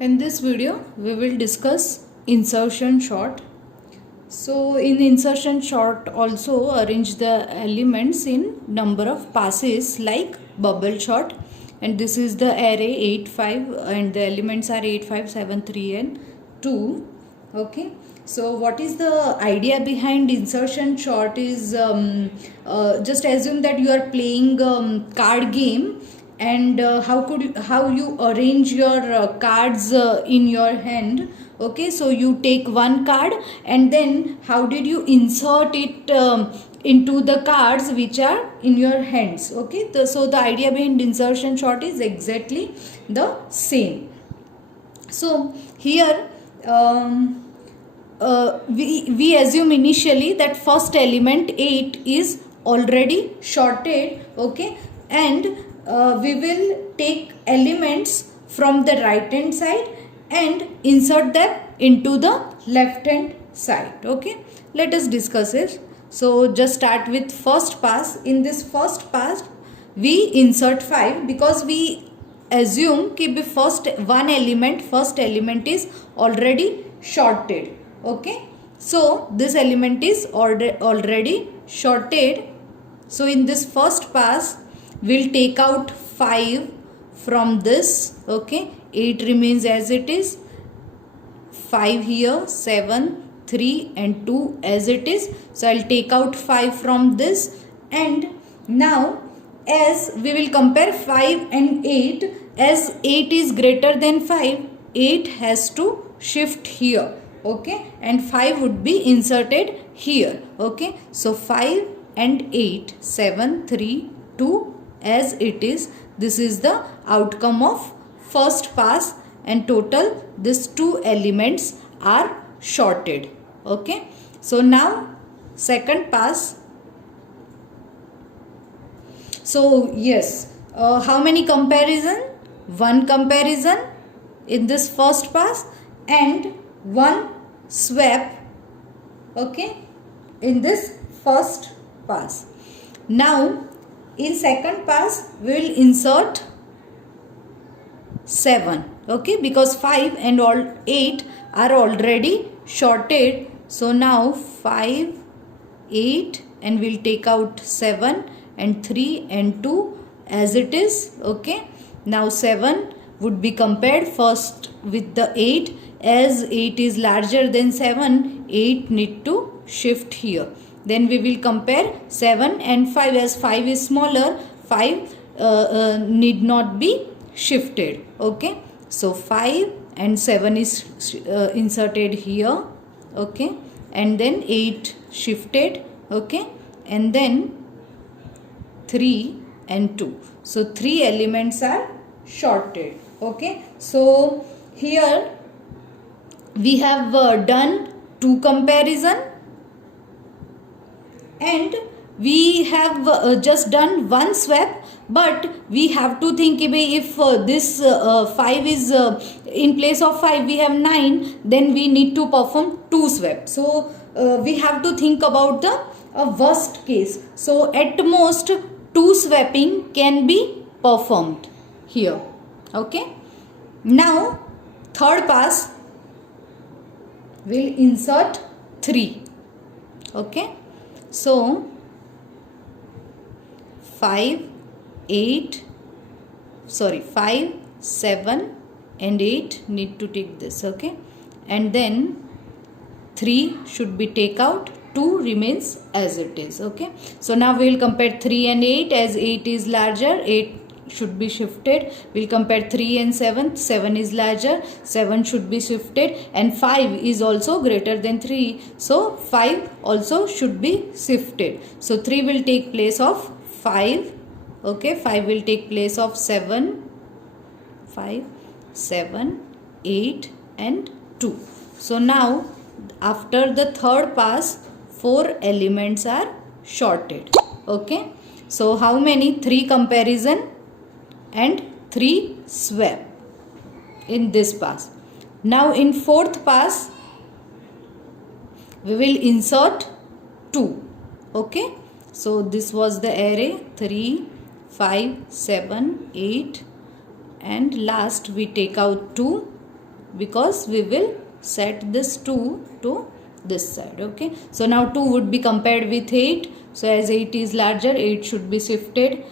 In this video, we will discuss insertion sort. So in insertion sort also arrange the elements in number of passes like bubble sort, and this is the array 8 5 and the elements are 8 5 7 3 and 2. Okay, so what is the idea behind insertion sort is just assume that you are playing card game, and how you arrange your cards in your hand. Okay, so you take one card and then how did you insert it into the cards which are in your hands. Okay, so the idea behind insertion sort is exactly the same. So here we assume initially that first element 8 is already sorted. Okay, and we will take elements from the right hand side and insert them into the left hand side. Okay, let us discuss it. So just start with first pass. In this first pass we insert 5 because we assume कि first element is already sorted. Okay, so this element is already sorted. So in this first pass we'll take out 5 from this. Okay, 8 remains as it is, 5 here, 7 3 and 2 as it is. So I'll take out 5 from this, and now as we will compare 5 and 8, as 8 is greater than 5, 8 has to shift here. Okay, and 5 would be inserted here. Okay, so 5 and 8, 7 3 2 as it is. This is the outcome of first pass, and total these two elements are sorted. Okay, so now second pass. So yes, how many comparison? One comparison in this first pass and one swap. Okay, in this first pass. Now in second pass we will insert 7. Okay, because 5 and 8 are already sorted. So now 5 8 and we'll take out 7 and 3 and 2 as it is. Okay, now 7 would be compared first with the 8. As 8 is larger than 7, 8 need to shift here. Then we will compare 7 and 5. As 5 is smaller, 5 need not be shifted. Okay, so 5 and 7 is inserted here. Okay, and then 8 shifted. Okay, and then 3 and 2. So 3 elements are sorted. Okay, so here we have done 2 comparison, and we have just done one swap, but we have to think if this 5 is in place of 5 we have 9, then we need to perform 2 swap. So we have to think about the worst case. So at most 2 swapping can be performed here. Okay, now third pass will insert 3. Okay, so 5 7 and 8 need to take this. Okay, and then 3 should be take out, 2 remains as it is. Okay, so now we will compare 3 and 8. As 8 is larger, 8 should be shifted. We'll compare 3 and 7. 7 is larger, 7 should be shifted, and 5 is also greater than 3, so 5 also should be shifted. So 3 will take place of 5. Okay, 5 will take place of 7, 5 7 8 and 2. So now after the third pass 4 elements are sorted. Okay, so how many? 3 comparison and 3 swap in this pass. Now in fourth pass we will insert 2. Okay, so this was the array 3 5 7 8, and last we take out 2 because we will set this 2 to this side. Okay, so now 2 would be compared with 8. So as 8 is larger, 8 should be shifted.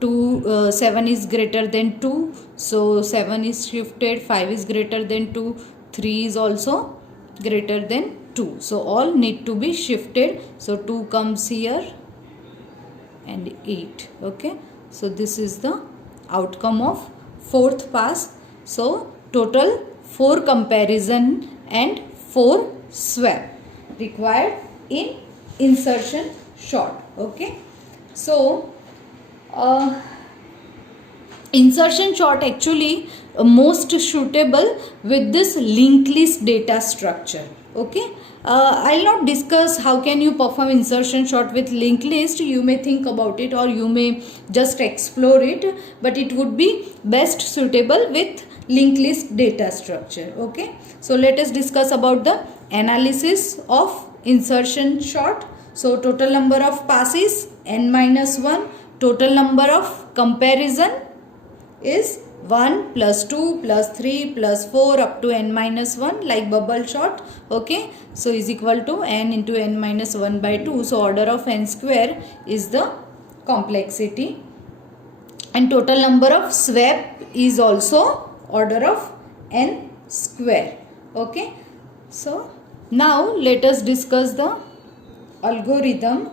7 is greater than 2, so 7 is shifted. 5 is greater than 2. 3 is also greater than 2. So all need to be shifted. So 2 comes here and 8. Okay, so this is the outcome of fourth pass. So total 4 comparison and 4 swap required in insertion sort. Okay, so insertion sort actually most suitable with this linked list data structure. Okay, I'll not discuss how can you perform insertion sort with linked list. You may think about it or you may just explore it, but it would be best suitable with linked list data structure. Okay, so let us discuss about the analysis of insertion sort. So total number of passes n minus 1. Total number of comparison is 1 plus 2 plus 3 plus 4 up to n minus 1, like bubble sort. Okay, so is equal to n into n minus 1 by 2. So order of n square is the complexity, and total number of swap is also order of n square. Okay, so now let us discuss the algorithm